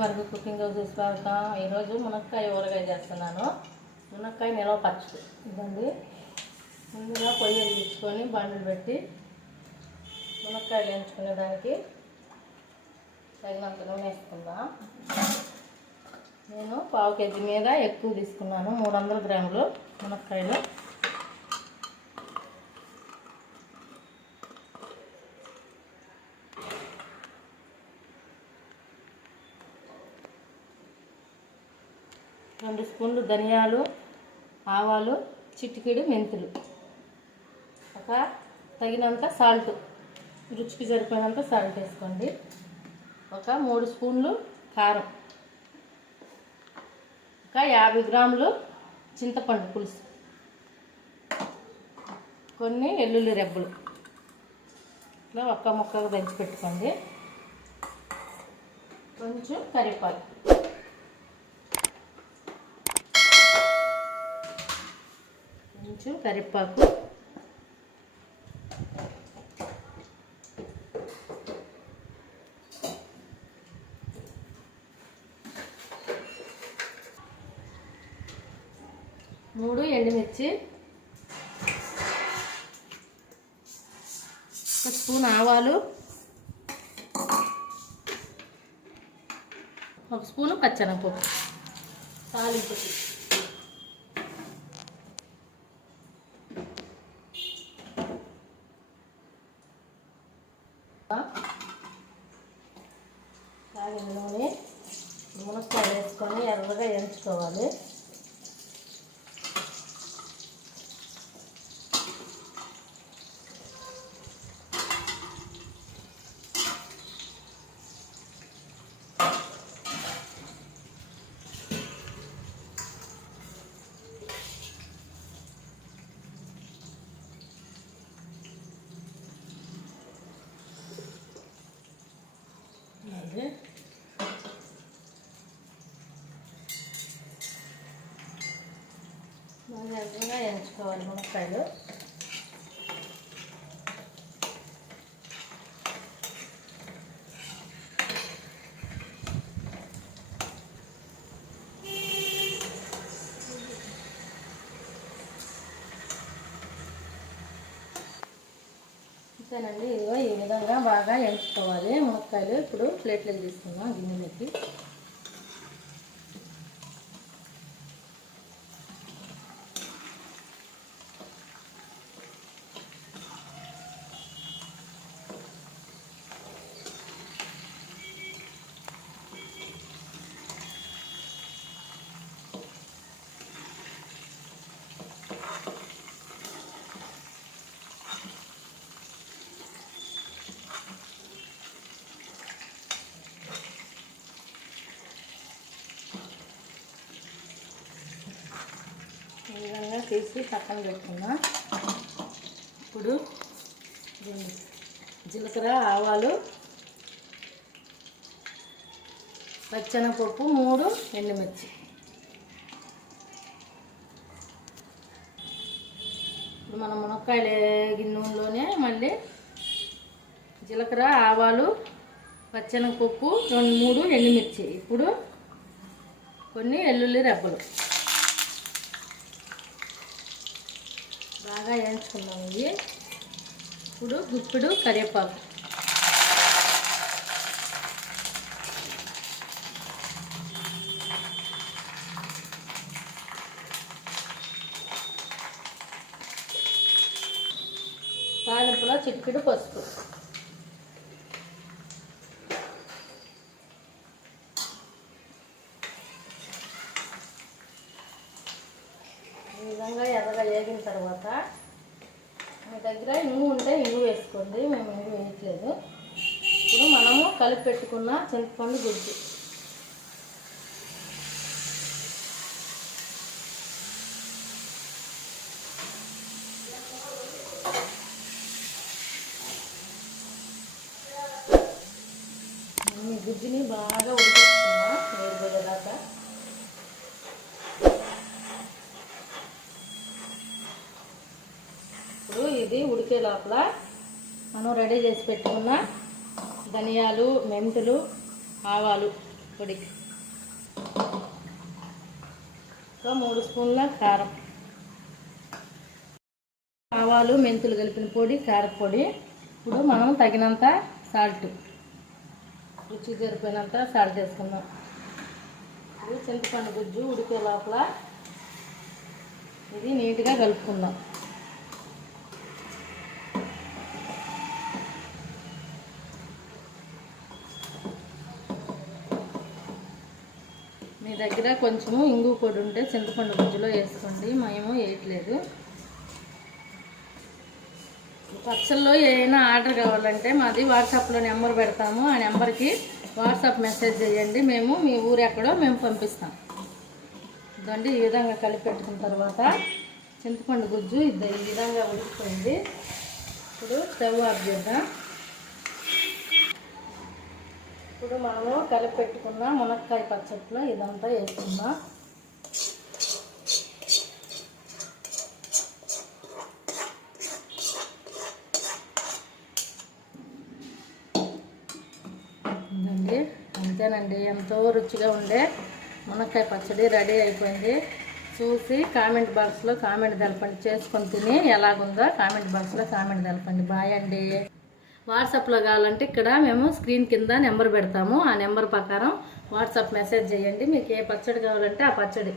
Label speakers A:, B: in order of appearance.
A: వరకు cooking houses స్వాగతం ఈరోజు మునక్కాయ ఊరగాయ చేస్తున్నాను. మునక్కాయ నిలవ పచ్చడి. ఇదండి. ముందుగా పొయ్యి తీసుకొని బండ్లు పెట్టి మునక్కాయలు ఎంచుకునే దానికి తగినంత నూనె వేసుకుందాం. నేను పావు కేజీ మీద ఎక్కువ తీసుకున్నాను. మూడు వందల గ్రాములు మునక్కాయలు. రెండు స్పూన్లు ధనియాలు ఆవాలు చిటికెడు మెంతులు. ఒక తగినంత సాల్ట్ రుచికి సరిపోయినంత సాల్ట్ వేసుకోండి. ఒక మూడు స్పూన్లు కారం. ఒక యాభై గ్రాములు చింతపండు పులుసు. కొన్ని వెల్లుల్లి రెబ్బలు. ఇట్లా ఒక్క ముక్కగా దంచి పెట్టుకోండి. కొంచెం కరివేపాకు. కొంచెం కరివేపాకు. మూడు ఎండుమిర్చి. ఒక స్పూన్ ఆవాలు. ఒక స్పూను పచ్చనపప్పు. తాలింపు. తాగిన నూనె మునక్కాయలు వేసుకొని ఎర్రగా ఎంచుకోవాలి. బాగా ఎంచుకోవాలి మునక్కాయలు. అంతేనండి ఇదిగో ఈ విధంగా బాగా ఎంచుకోవాలి మునక్కాయలు. ఇప్పుడు ప్లేట్లకు తీసుకుందాం గిన్నెలకి. ఈ విధంగా తీసి పక్కన పెట్టుకున్నా ఇప్పుడు జీలకర్ర ఆవాలు పచ్చనపప్పు మూడు ఎండుమిర్చి. ఇప్పుడు మనం మునక్కాయలు గిన్నెలోనే మళ్ళీ జీలకర్ర ఆవాలు పచ్చనపప్పు రెండు మూడు ఎండుమిర్చి. ఇప్పుడు కొన్ని వెల్లుల్లి రెబ్బలు. బాగా వేయించుకున్నాం ఇవి ఇప్పుడు గుప్పిడు కరివేపాకు. తాలింపులో చిక్కుడు పసుపు ఈ విధంగా ఎర్రగా వేగిన తర్వాత మీ దగ్గర ఇంగు ఉంటే ఇంగు వేసుకోండి మేము ఇంగు వేయట్లేదు. ఇప్పుడు మనము కలిపి పెట్టుకున్న చింతపండు గుజ్జు. గుజ్జుని బాగా ఇది ఉడికే లోపల మనం రెడీ చేసి పెట్టుకున్న ధనియాలు మెంతులు ఆవాలు పొడి. మూడు స్పూన్ల కారం. ఆవాలు మెంతులు కలిపిన పొడి కారపొడి ఇప్పుడు మనం తగినంత సాల్ట్ రుచి సరిపోయినంత సాల్ట్ వేసుకుందాం. ఇప్పుడు చింతపండు గుజ్జు ఉడికే లోపల ఇది నీట్గా కలుపుకుందాం. మీ దగ్గర కొంచెము ఇంగు పొడి ఉంటే చింతపండు గుజ్జులో వేసుకోండి. మేము వేయట్లేదు. పచ్చల్లో ఏదైనా ఆర్డర్ కావాలంటే మాది వాట్సాప్లో నెంబర్ పెడతాము. ఆ నెంబర్కి వాట్సాప్ మెసేజ్ చేయండి. మేము మీ ఊరు ఎక్కడో మేము పంపిస్తాం. ఇదండి ఈ విధంగా కలిపి పెట్టుకున్న తర్వాత చింతపండు గుజ్జు ఇది ఈ విధంగా ఉడికిపోయింది. ఇప్పుడు స్టవ్ ఆఫ్ చేద్దాం. ఇప్పుడు మనము కలిపి పెట్టుకున్న మునక్కాయ పచ్చట్లో ఇదంతా వేసుకుందాం. ఉందండి అంతేనండి. ఎంతో రుచిగా ఉండే మునక్కాయ పచ్చడి రెడీ అయిపోయింది. చూసి కామెంట్ బాక్స్లో కామెంట్ తెలపండి. చేసుకొని తిని ఎలాగుందో కామెంట్ బాక్స్లో కామెంట్ తెలపండి. బాయ్ అండి. వాట్సాప్లో కావాలంటే ఇక్కడ మేము స్క్రీన్ కింద నెంబర్ పెడతాము. ఆ నెంబర్ ప్రకారం వాట్సాప్ మెసేజ్ చేయండి. మీకు ఏ పచ్చడి కావాలంటే ఆ పచ్చడి.